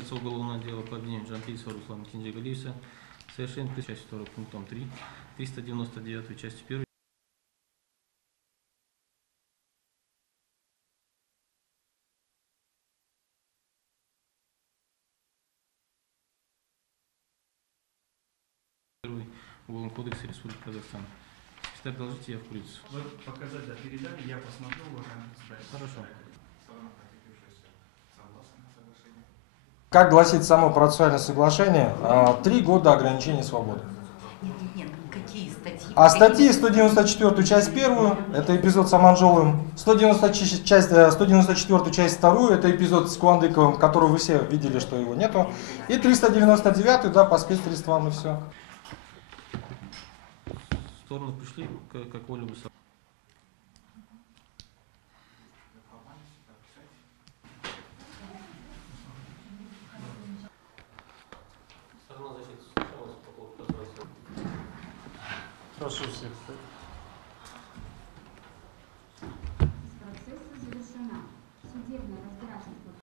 Уголовного дела по обвинению Джампильцева Руслана Кенжегалиевича совершенно частью 2 пунктом 3, 399 части 1. Уголовного кодекса Республики Казахстан. Секретарь, доложите, я в курсе. Вы показать, да, передали, я посмотрю, уважаемый председатель. Хорошо. Как гласит само процессуальное соглашение, 3 года ограничения свободы. Нет, какие статьи? А статьи 194 часть 1, это эпизод с Аманжоловым, 194 часть 2, это эпизод с Куандыковым, который вы все видели, что его нету, и 399, да, по спецсредствам и все. Стороны пришли к какому-либо. Прошу всех.